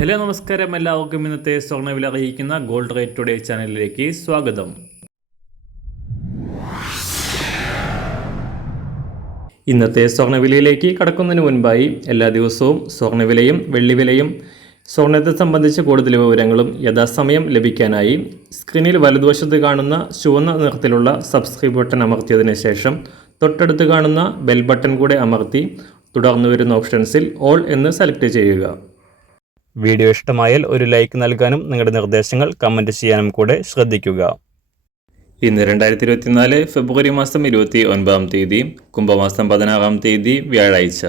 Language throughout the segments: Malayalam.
ഹലോ നമസ്കാരം, എല്ലാവർക്കും ഇന്നത്തെ സ്വർണ്ണവില അറിയിക്കുന്ന ഗോൾഡ് റേറ്റ് ടുഡേ ചാനലിലേക്ക് സ്വാഗതം. ഇന്നത്തെ സ്വർണ്ണവിലയിലേക്ക് കടക്കുന്നതിന് മുൻപായി എല്ലാ ദിവസവും സ്വർണ്ണവിലയും വെള്ളിവിലയും സ്വർണ്ണത്തെ സംബന്ധിച്ച കൂടുതൽ വിവരങ്ങളും യഥാസമയം ലഭിക്കാനായി സ്ക്രീനിൽ വലതുവശത്ത് കാണുന്ന ചുവന്ന നിറത്തിലുള്ള സബ്സ്ക്രൈബ് ബട്ടൺ അമർത്തിയതിനു ശേഷം തൊട്ടടുത്ത് കാണുന്ന ബെൽ ബട്ടൺ കൂടെ അമർത്തി തുടർന്ന് വരുന്ന ഓപ്ഷൻസിൽ ഓൾ എന്ന് സെലക്ട് ചെയ്യുക. വീഡിയോ ഇഷ്ടമായാൽ ഒരു ലൈക്ക് നൽകാനും നിങ്ങളുടെ നിർദ്ദേശങ്ങൾ കമൻറ്റ് ചെയ്യാനും കൂടെ ശ്രദ്ധിക്കുക. ഇന്ന് 2024 ഫെബ്രുവരി മാസം 29-ാം തീയതി, കുംഭമാസം 16-ാം തീയതി വ്യാഴാഴ്ച.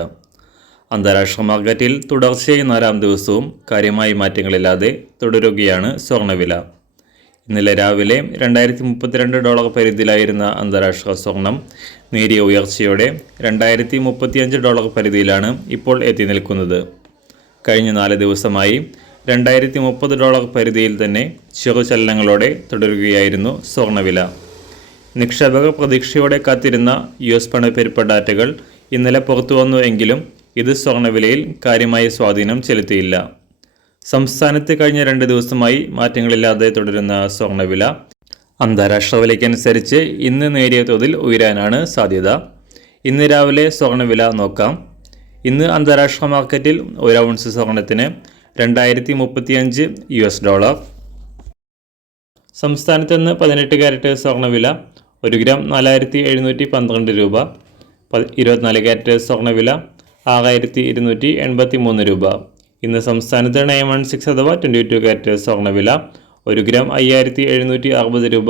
അന്താരാഷ്ട്ര മാർക്കറ്റിൽ തുടർച്ചയായി 4-ാം ദിവസവും കാര്യമായ മാറ്റങ്ങളില്ലാതെ തുടരുകയാണ് സ്വർണ്ണവില. ഇന്നലെ രാവിലെ $2032 പരിധിയിലായിരുന്ന അന്താരാഷ്ട്ര സ്വർണം നേരിയ ഉയർച്ചയോടെ $2035 പരിധിയിലാണ് ഇപ്പോൾ എത്തി നിൽക്കുന്നത്. കഴിഞ്ഞ 4 ദിവസമായി $2030 പരിധിയിൽ തന്നെ ചെറുചലനങ്ങളോടെ തുടരുകയായിരുന്നു സ്വർണ്ണവില. നിക്ഷേപകർ പ്രതീക്ഷയോടെ കാത്തിരുന്ന US പണപ്പെരുപ്പ ഡാറ്റകൾ ഇന്നലെ പുറത്തു വന്നു എങ്കിലും ഇത് സ്വർണ്ണവിലയിൽ കാര്യമായ സ്വാധീനം ചെലുത്തിയില്ല. സംസ്ഥാനത്ത് കഴിഞ്ഞ 2 ദിവസമായി മാറ്റങ്ങളില്ലാതെ തുടരുന്ന സ്വർണ്ണവില അന്താരാഷ്ട്ര വിലയ്ക്കനുസരിച്ച് ഇന്ന് നേരിയ തോതിൽ ഉയരാനാണ് സാധ്യത. ഇന്ന് രാവിലെ സ്വർണ്ണവില നോക്കാം. ഇന്ന് അന്താരാഷ്ട്ര മാർക്കറ്റിൽ ഒരു ഔൺസ് സ്വർണത്തിന് $2035. സംസ്ഥാനത്ത് നിന്ന് 18 കാരറ്റ് സ്വർണ്ണവില 1 ഗ്രാം 4712 രൂപ. 24 കാരറ്റ് സ്വർണ്ണവില 6283 രൂപ. ഇന്ന് സംസ്ഥാനത്ത് 916 അഥവാ 22 കാരറ്റ് സ്വർണ്ണവില 1 ഗ്രാം 5760 രൂപ.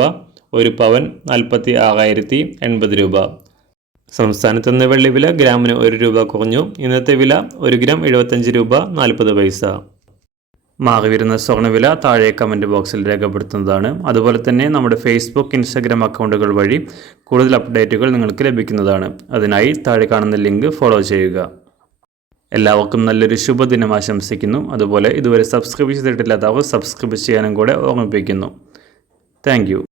1 പവൻ 46,080 രൂപ. സംസ്ഥാനത്ത് നിന്ന് വെള്ളിവില ഗ്രാമിന് 1 രൂപ കുറഞ്ഞു. ഇന്നത്തെ വില 1 ഗ്രാം 75 രൂപ 40 പൈസ. മാറിവരുന്ന സ്വർണ്ണവില താഴെ കമൻറ്റ് ബോക്സിൽ രേഖപ്പെടുത്തുന്നതാണ്. അതുപോലെ തന്നെ നമ്മുടെ ഫേസ്ബുക്ക്, ഇൻസ്റ്റാഗ്രാം അക്കൗണ്ടുകൾ വഴി കൂടുതൽ അപ്ഡേറ്റുകൾ നിങ്ങൾക്ക് ലഭിക്കുന്നതാണ്. അതിനായി താഴെ കാണുന്ന ലിങ്ക് ഫോളോ ചെയ്യുക. എല്ലാവർക്കും നല്ലൊരു ശുഭദിനം ആശംസിക്കുന്നു. അതുപോലെ ഇതുവരെ സബ്സ്ക്രൈബ് ചെയ്തിട്ടില്ലാത്തവർ സബ്സ്ക്രൈബ് ചെയ്യാനും കൂടെ ഓർമ്മിപ്പിക്കുന്നു. Thank you.